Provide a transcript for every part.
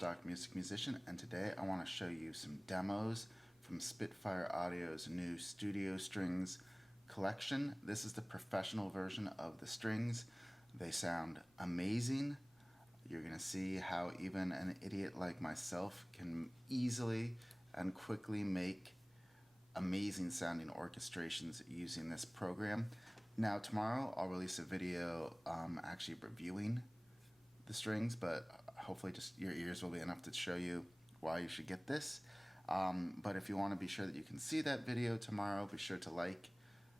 Stock Music Musician, and today I want to show you some demos from Spitfire Audio's new Studio Strings collection. This is the professional version of the strings. They sound amazing. You're going to see how even an idiot like myself can easily and quickly make amazing sounding orchestrations using this program. Now tomorrow I'll release a video actually reviewing the strings, but hopefully just your ears will be enough to show you why you should get this. But if you want to be sure that you can see that video tomorrow, be sure to like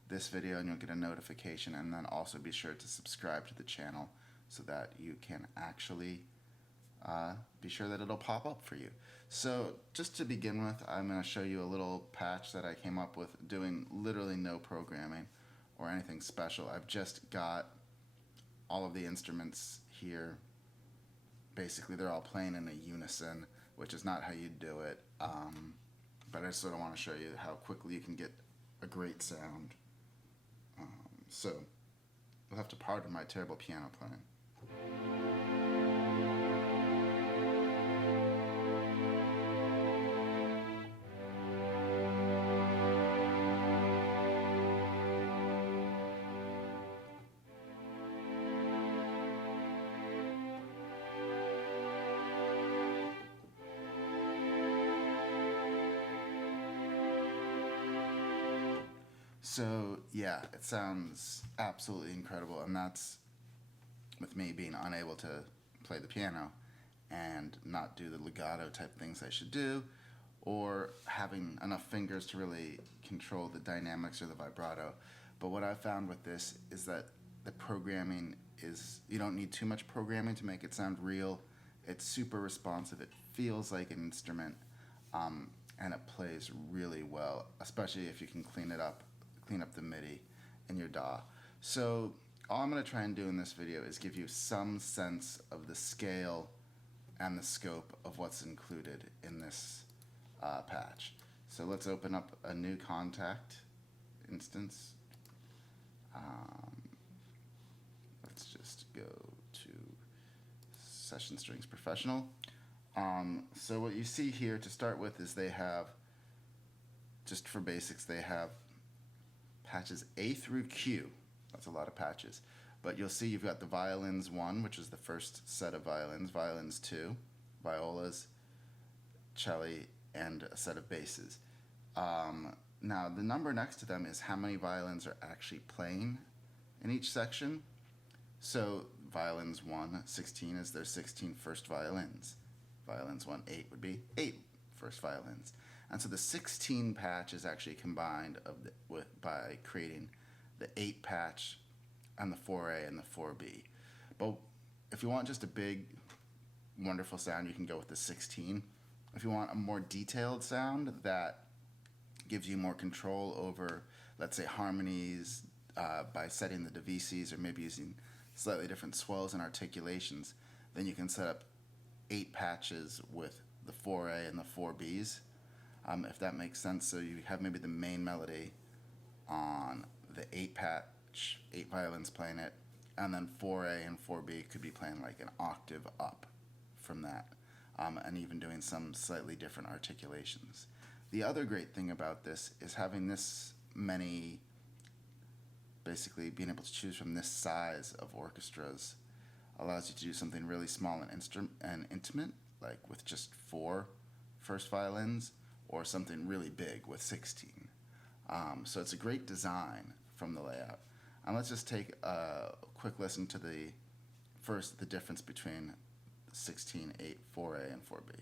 this video and you'll get a notification, and then also be sure to subscribe to the channel so that you can actually be sure that it'll pop up for you. So just to begin with, I'm going to show you a little patch that I came up with doing literally no programming or anything special. I've just got all of the instruments here. Basically they're all playing in a unison, which is not how you do it, but I just sort of want to show you how quickly you can get a great sound. So you'll have to pardon my terrible piano playing. So yeah, it sounds absolutely incredible, and that's with me being unable to play the piano and not do the legato type things I should do, or having enough fingers to really control the dynamics or the vibrato. But what I found with this is that the programming is, you don't need too much programming to make it sound real. It's super responsive, it feels like an instrument, and it plays really well, especially if you can clean up the MIDI in your DAW. So all I'm going to try and do in this video is give you some sense of the scale and the scope of what's included in this patch. So let's open up a new contact instance. Let's just go to Session Strings Professional. So what you see here to start with is they have, just for basics, they have patches A through Q. That's a lot of patches. But you'll see you've got the Violins 1, which is the first set of violins, Violins 2, Violas, cello, and a set of basses. Now the number next to them is how many violins are actually playing in each section. So Violins 1, 16 is their 16 first violins. Violins 1, 8 would be 8 first violins. And so the 16 patch is actually combined by creating the 8 patch and the 4A and the 4B. But if you want just a big, wonderful sound, you can go with the 16. If you want a more detailed sound that gives you more control over, let's say, harmonies by setting the divises or maybe using slightly different swells and articulations, then you can set up 8 patches with the 4A and the 4Bs. If that makes sense. So you have maybe the main melody on the 8 patch, 8 violins playing it, and then 4A and 4B could be playing like an octave up from that, and even doing some slightly different articulations. The other great thing about this is having this many, basically being able to choose from this size of orchestras allows you to do something really small and intimate, like with just 4 first violins, or something really big with 16. So it's a great design from the layout. And let's just take a quick listen to the difference between 16, 8, 4A, and 4B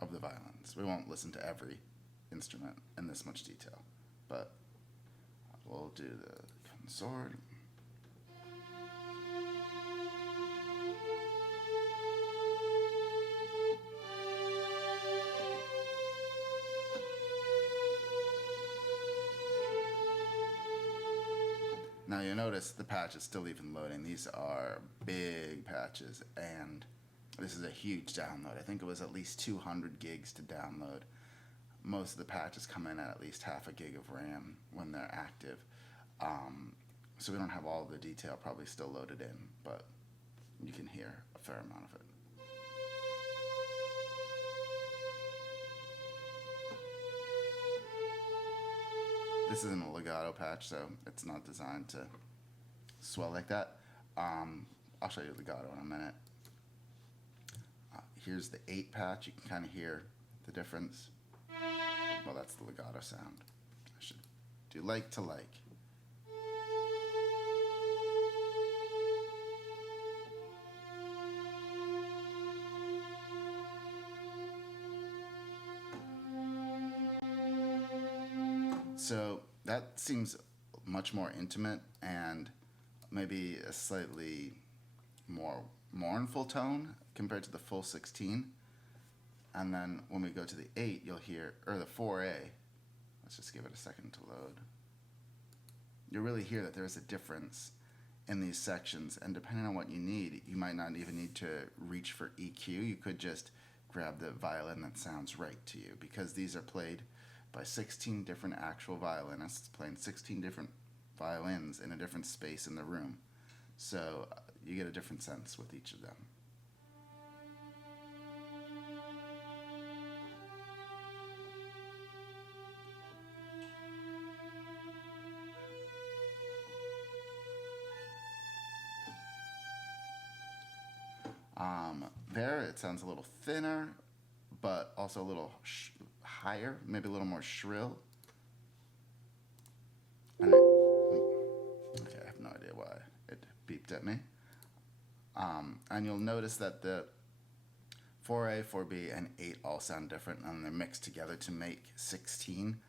of the violins. We won't listen to every instrument in this much detail, but we'll do the consort. Now you'll notice the patch is still even loading. These are big patches, and this is a huge download. I think it was at least 200 gigs to download. Most of the patches come in at least half a gig of RAM when they're active. So we don't have all the detail probably still loaded in, but hear a fair amount of it. This isn't a legato patch, so it's not designed to swell like that. I'll show you legato in a minute. Here's the 8 patch. You can kind of hear the difference. Well, that's the legato sound. I should do like to like. So that seems much more intimate and maybe a slightly more mournful tone compared to the full 16. And then when we go to the 8, you'll hear, or the 4A, let's just give it a second to load. You'll really hear that there is a difference in these sections, and depending on what you need, you might not even need to reach for EQ. You could just grab the violin that sounds right to you, because these are played by 16 different actual violinists playing 16 different violins in a different space in the room. So you get a different sense with each of them. There it sounds a little thinner, but also a little higher, maybe a little more shrill. And okay, I have no idea why it beeped at me. And you'll notice that the 4A, 4B, and 8 all sound different, and they're mixed together to make 16.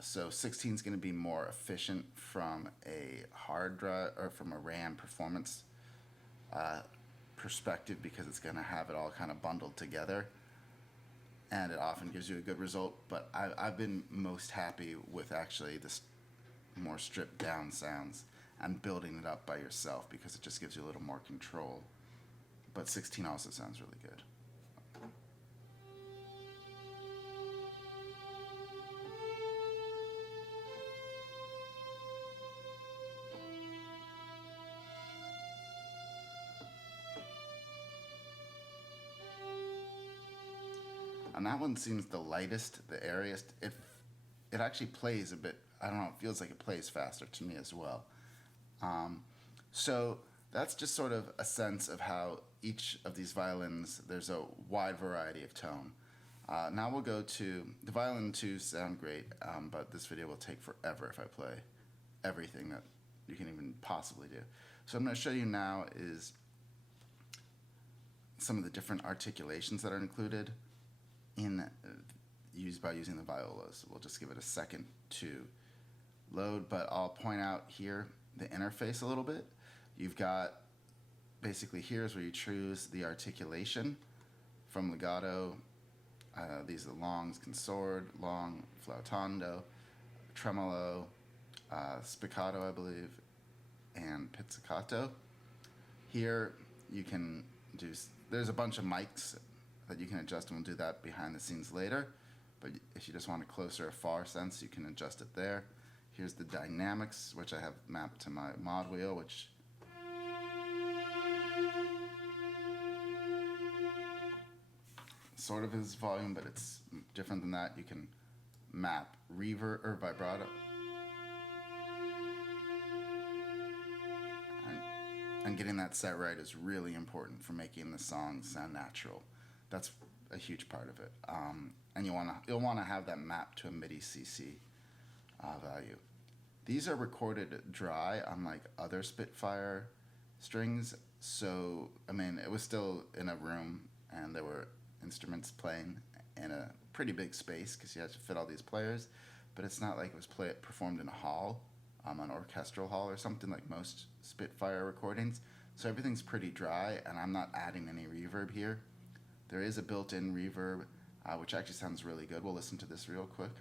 So 16 is going to be more efficient from a hard drive or from a RAM performance perspective, because it's going to have it all kind of bundled together, and it often gives you a good result. But I've been most happy with actually this more stripped down sounds and building it up by yourself, because it just gives you a little more control. But 16 also sounds really good. And that one seems the lightest, the airiest. It actually plays a bit, I don't know, it feels like it plays faster to me as well. So that's just sort of a sense of how each of these violins, there's a wide variety of tone. Now we'll go to, the violin 2s sound great, but this video will take forever if I play everything that you can even possibly do. So I'm going to show you now is some of the different articulations that are included by using the violas. We'll just give it a second to load, but I'll point out here the interface a little bit. You've got basically, here's where you choose the articulation from legato. These are longs, consord, long, flautando, tremolo, spiccato, I believe, and pizzicato. Here you can do, there's a bunch of mics that you can adjust, and we'll do that behind the scenes later. But if you just want a closer, far sense, you can adjust it there. Here's the dynamics, which I have mapped to my mod wheel, which sort of is volume, but it's different than that. You can map reverb or vibrato. And getting that set right is really important for making the song sound natural. That's a huge part of it. And you'll wanna have that map to a MIDI CC value. These are recorded dry, unlike other Spitfire strings. So, I mean, it was still in a room, and there were instruments playing in a pretty big space because you had to fit all these players. But it's not like it was performed in a hall, an orchestral hall or something like most Spitfire recordings. So everything's pretty dry, and I'm not adding any reverb here. There is a built-in reverb, which actually sounds really good. We'll listen to this real quick.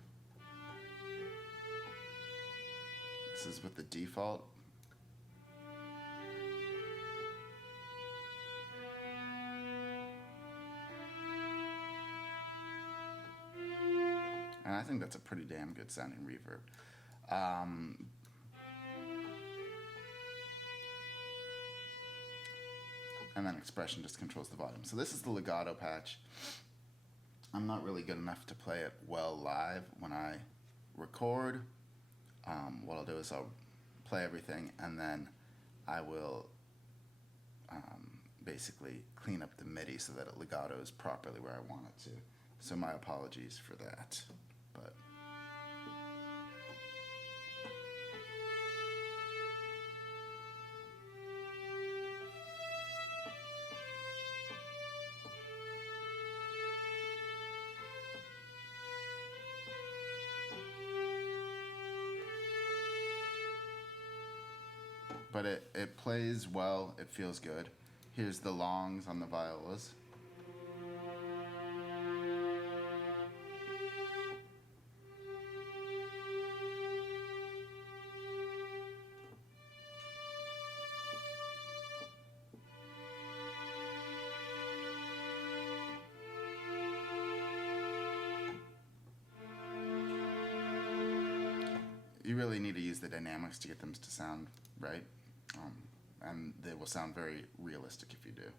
This is with the default. And I think that's a pretty damn good sounding reverb. and then expression just controls the volume. So this is the legato patch. I'm not really good enough to play it well live. When I record, what I'll do is I'll play everything, and then I will basically clean up the MIDI so that it legatos properly where I want it to. So my apologies for that. But it plays well, it feels good. Here's the longs on the violas. You really need to use the dynamics to get them to sound right, and they will sound very realistic if you do.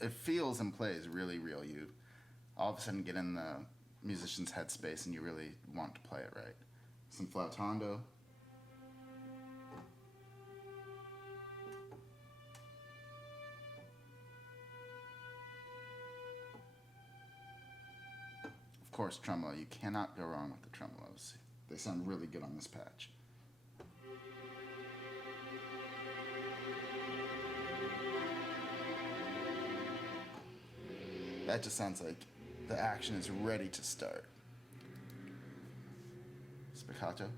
It feels and plays really real. You all of a sudden get in the musician's headspace and you really want to play it right. Some flautando. Of course, tremolo. You cannot go wrong with the tremolos. They sound really good on this patch. That just sounds like the action is ready to start. Spiccato.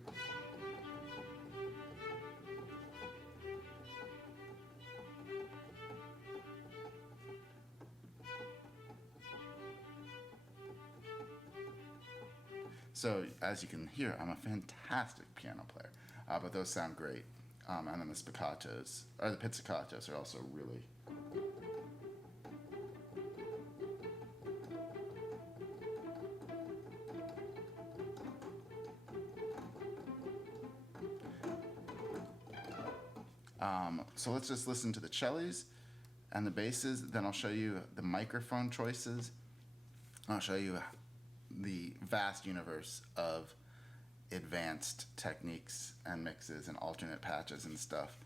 So, as you can hear, I'm a fantastic piano player, but those sound great. And then the spiccatos, or the pizzicatos, are also really... So let's just listen to the cellos and the basses, then I'll show you the microphone choices. I'll show you the vast universe of advanced techniques and mixes and alternate patches and stuff.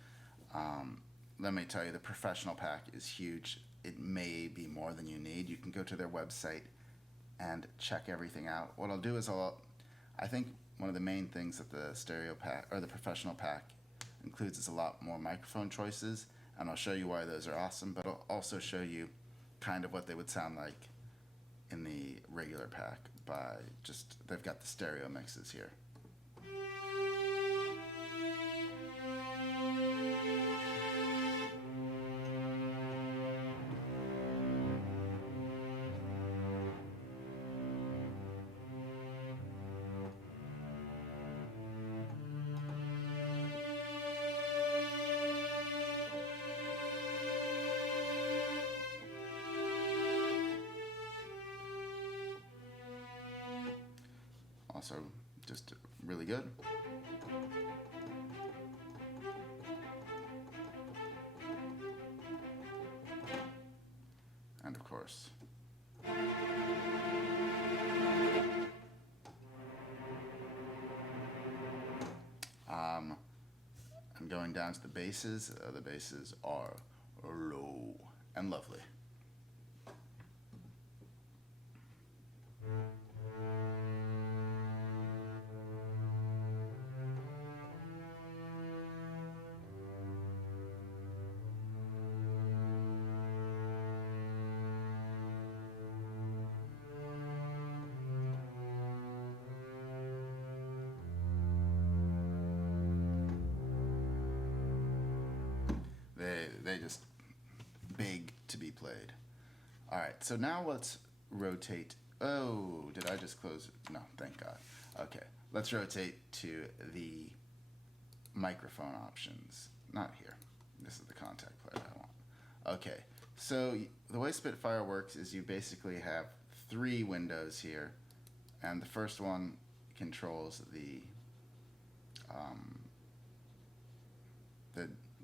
Let me tell you, the professional pack is huge. It may be more than you need. You can go to their website and check everything out. What I'll do is I think one of the main things that the stereo pack or the professional pack includes is a lot more microphone choices, and I'll show you why those are awesome, but I'll also show you kind of what they would sound like in the regular pack by just, they've got the stereo mixes here. Also, just really good. And of course, I'm going down to the basses. The basses are low and lovely. They just beg to be played. All right, so now let's rotate. Oh, did I just close it? No, thank God. Okay, let's rotate to the microphone options. Not here. This is the contact plate I want. Okay, so the way Spitfire works is you basically have 3 windows here, and the first one controls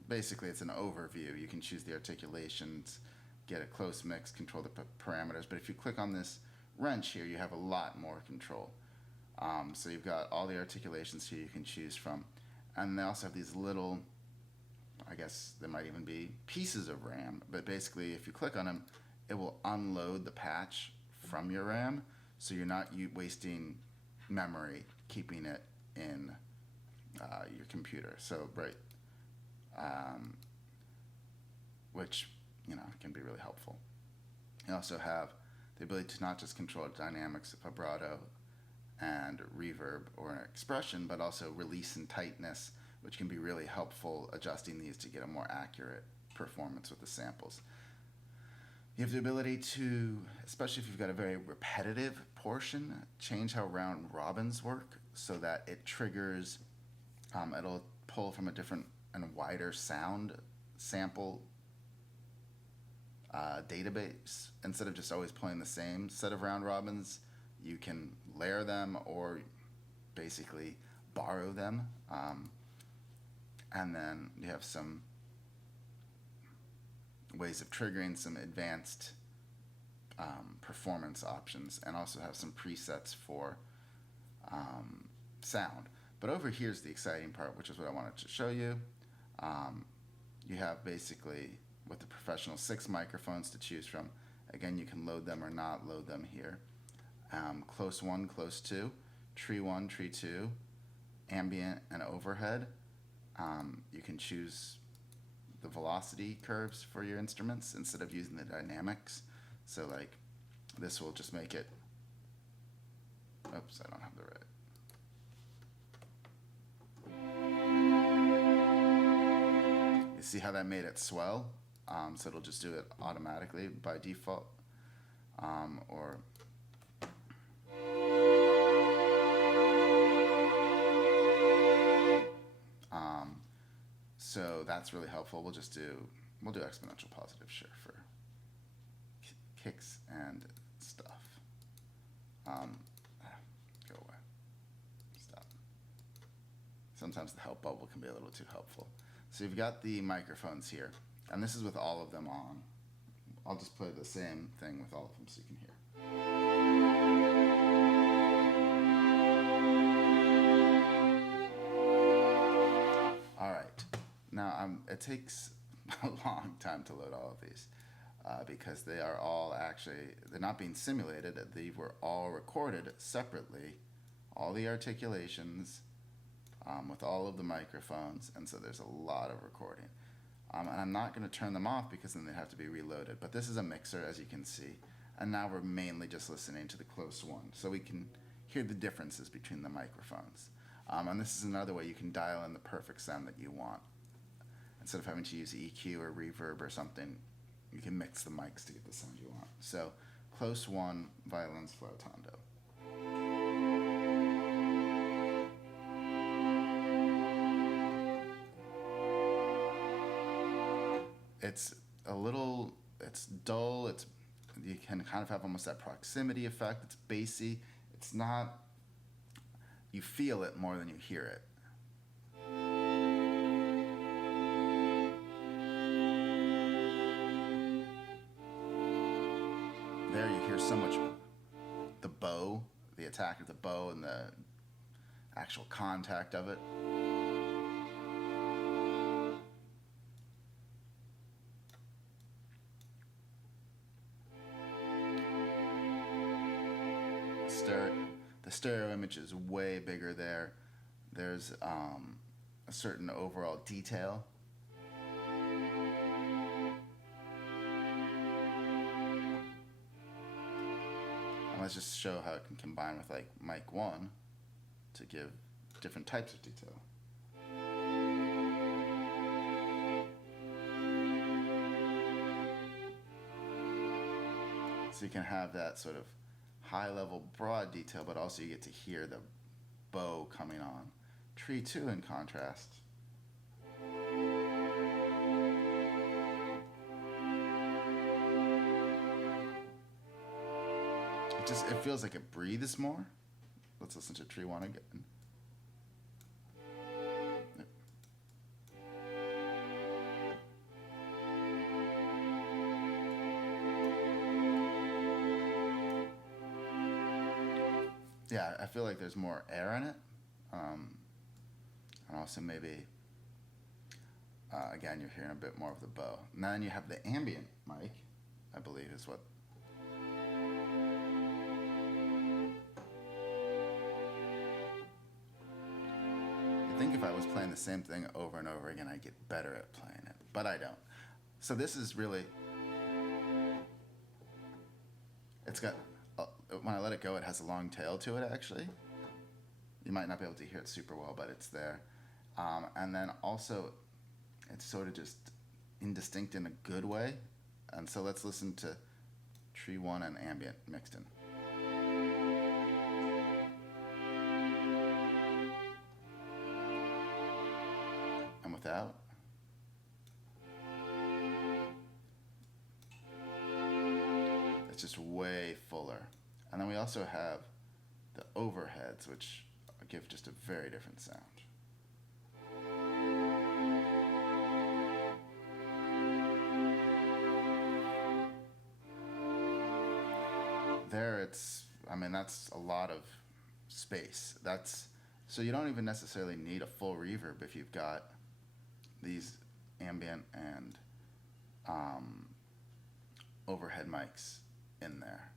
basically it's an overview. You can choose the articulations, get a close mix, control the parameters. But if you click on this wrench here, you have a lot more control. So you've got all the articulations here you can choose from. And they also have these little, I guess there might even be pieces of RAM. But basically, if you click on them, it will unload the patch from your RAM. So you're not wasting memory keeping it in your computer. So, right. Which, can be really helpful. You also have the ability to not just control dynamics, vibrato, and reverb or an expression, but also release and tightness, which can be really helpful adjusting these to get a more accurate performance with the samples. You have the ability to, especially if you've got a very repetitive portion, change how round robins work so that it triggers, it'll pull from a different and wider sound sample database. Instead of just always playing the same set of round robins, you can layer them or basically borrow them. And then you have some ways of triggering some advanced performance options, and also have some presets for sound. But over here's the exciting part, which is what I wanted to show you. You have basically, with the professional, 6 microphones to choose from. Again, you can load them or not load them here. Close 1, close 2, tree 1, tree 2, ambient and overhead. You can choose the velocity curves for your instruments instead of using the dynamics. So like this will just make it, oops, I don't have the right. You see how that made it swell? So it'll just do it automatically by default. So that's really helpful. We'll do exponential positive, sure, for kicks and stuff. Go away. Stop. Sometimes the help bubble can be a little too helpful. So you've got the microphones here, and this is with all of them on. I'll just play the same thing with all of them so you can hear. All right. Now, it takes a long time to load all of these because they are all they're not being simulated. They were all recorded separately, all the articulations with all of the microphones, and so there's a lot of recording. And I'm not going to turn them off because then they have to be reloaded. But this is a mixer, as you can see, and now we're mainly just listening to the close one, so we can hear the differences between the microphones. And this is another way you can dial in the perfect sound that you want. Instead of having to use EQ or reverb or something, you can mix the mics to get the sound you want. So, close 1, violins, flautando. It's dull, you can kind of have almost that proximity effect. It's bassy. It's not, you feel it more than you hear it. There you hear so much the bow, the attack of the bow and the actual contact of it. The stereo image is way bigger there. There's a certain overall detail. And let's just show how it can combine with like mic 1 to give different types of detail. So you can have that sort of high level broad detail, but also you get to hear the bow coming on. Tree 2 in contrast. It feels like it breathes more. Let's listen to Tree 1 again. Yeah, I feel like there's more air in it. And also maybe, again, you're hearing a bit more of the bow. And then you have the ambient mic, I believe is what. I think if I was playing the same thing over and over again, I'd get better at playing it, but I don't. So this is really, it's got, when I let it go, it has a long tail to it, actually. You might not be able to hear it super well, but it's there. And then also, it's sort of just indistinct in a good way. And so let's listen to Tree 1 and ambient mixed in. And without. It's just way fuller. And then we also have the overheads, which give just a very different sound. There that's a lot of space. So you don't even necessarily need a full reverb if you've got these ambient and overhead mics in there.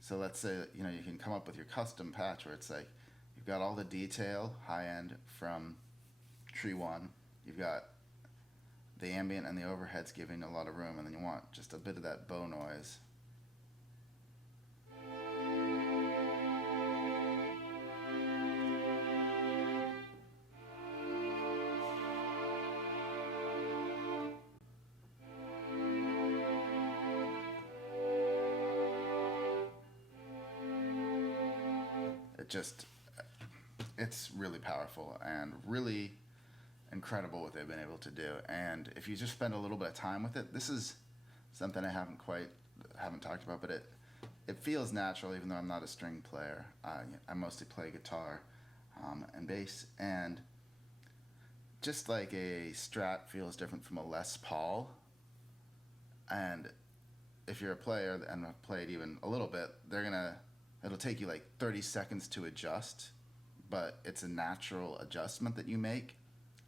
So let's say you can come up with your custom patch where it's like you've got all the detail high end from Tree 1, you've got the ambient and the overheads giving a lot of room, and then you want just a bit of that bow noise. It's really powerful and really incredible what they've been able to do. And if you just spend a little bit of time with it, this is something I haven't talked about, but it feels natural, even though I'm not a string player. I mostly play guitar and bass, and just like a Strat feels different from a Les Paul, and if you're a player and have played even a little bit, it'll take you like 30 seconds to adjust, but it's a natural adjustment that you make,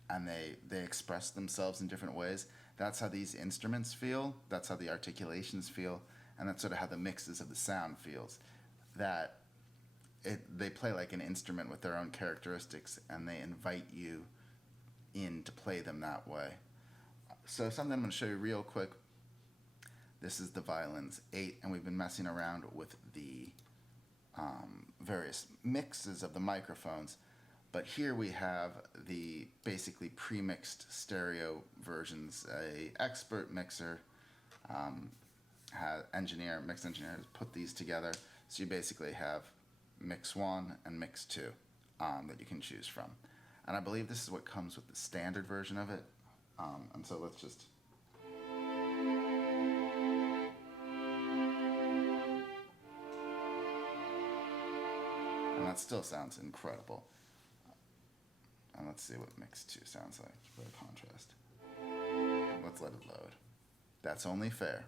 and they express themselves in different ways. That's how these instruments feel, that's how the articulations feel, and that's sort of how the mixes of the sound feels. They play like an instrument with their own characteristics, and they invite you in to play them that way. So something I'm going to show you real quick. This is the Violins 8, and we've been messing around with the various mixes of the microphones, but here we have the basically pre-mixed stereo versions. A expert mixer mix engineer has put these together, so you basically have mix 1 and mix 2 that you can choose from, and I believe this is what comes with the standard version of it. And so let's just and that still sounds incredible. And let's see what mix 2 sounds like for a contrast. Let's let it load. That's only fair.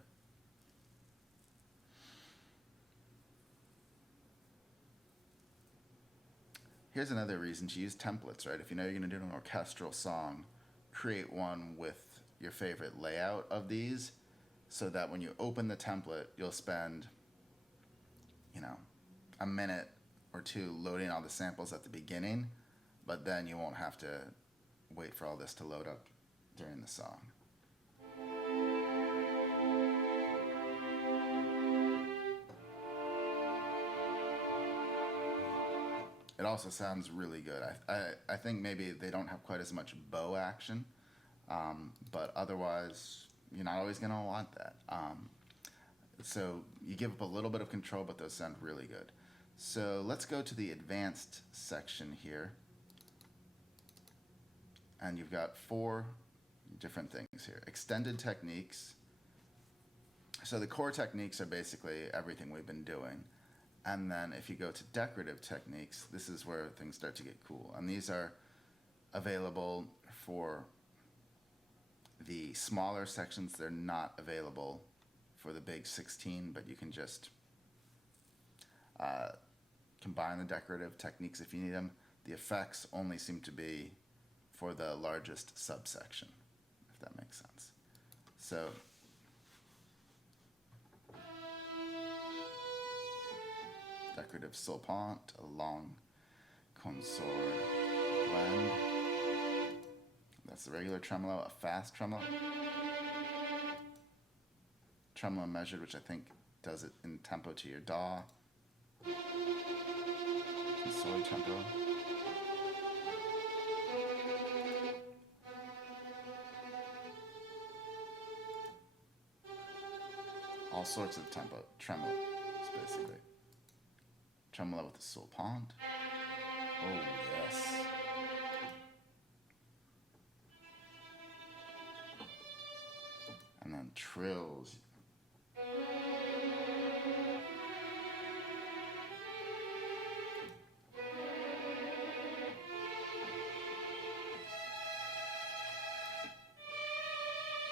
Here's another reason to use templates, right? If you know you're going to do an orchestral song, create one with your favorite layout of these, so that when you open the template, you'll spend, a minute or two loading all the samples at the beginning, but then you won't have to wait for all this to load up during the song. It also sounds really good. I think maybe they don't have quite as much bow action, but otherwise you're not always going to want that. So you give up a little bit of control, but those sound really good. So let's go to the advanced section here. And you've got 4 different things here. Extended techniques. So the core techniques are basically everything we've been doing. And then if you go to decorative techniques, this is where things start to get cool. And these are available for the smaller sections. They're not available for the big 16, but you can just combine the decorative techniques if you need them. The effects only seem to be for the largest subsection, if that makes sense. So decorative sulpant, a long consort blend. That's the regular tremolo, a fast tremolo. Tremolo measured, which I think does it in tempo to your DAW. Consort tempo. All sorts of tempo, tremolo, basically. Tremolo with the sulpant. Oh, yes. And then trills.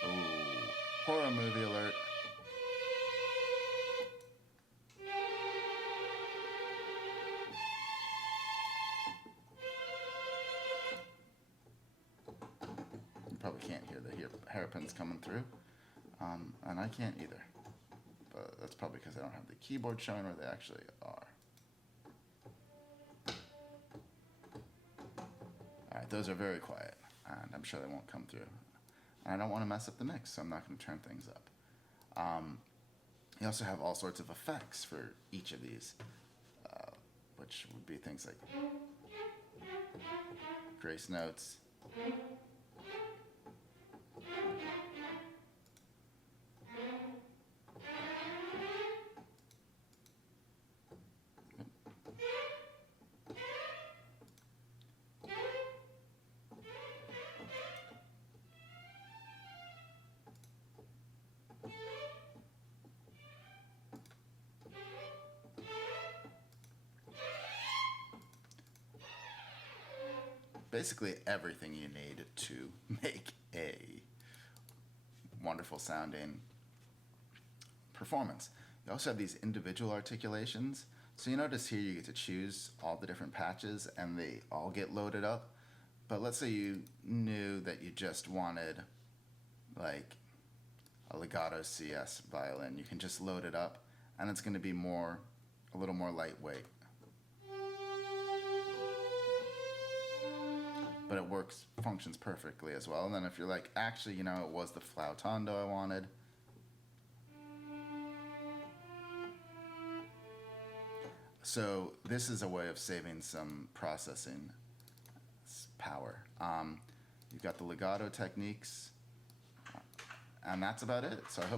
Oh, horror movie alert. Probably can't hear the hairpins coming through, and I can't either, but that's probably because I don't have the keyboard showing where they actually are. Alright, those are very quiet, and I'm sure they won't come through. And I don't want to mess up the mix, so I'm not going to turn things up. You also have all sorts of effects for each of these, which would be things like grace notes, basically everything you need to make a wonderful sounding performance. You also have these individual articulations. So you notice here you get to choose all the different patches and they all get loaded up. But let's say you knew that you just wanted like a Legato CS violin. You can just load it up and it's going to be a little more lightweight. But it functions perfectly as well. And then if you're like, actually, it was the flautando I wanted. So this is a way of saving some processing power. You've got the legato techniques, and that's about it. So I hope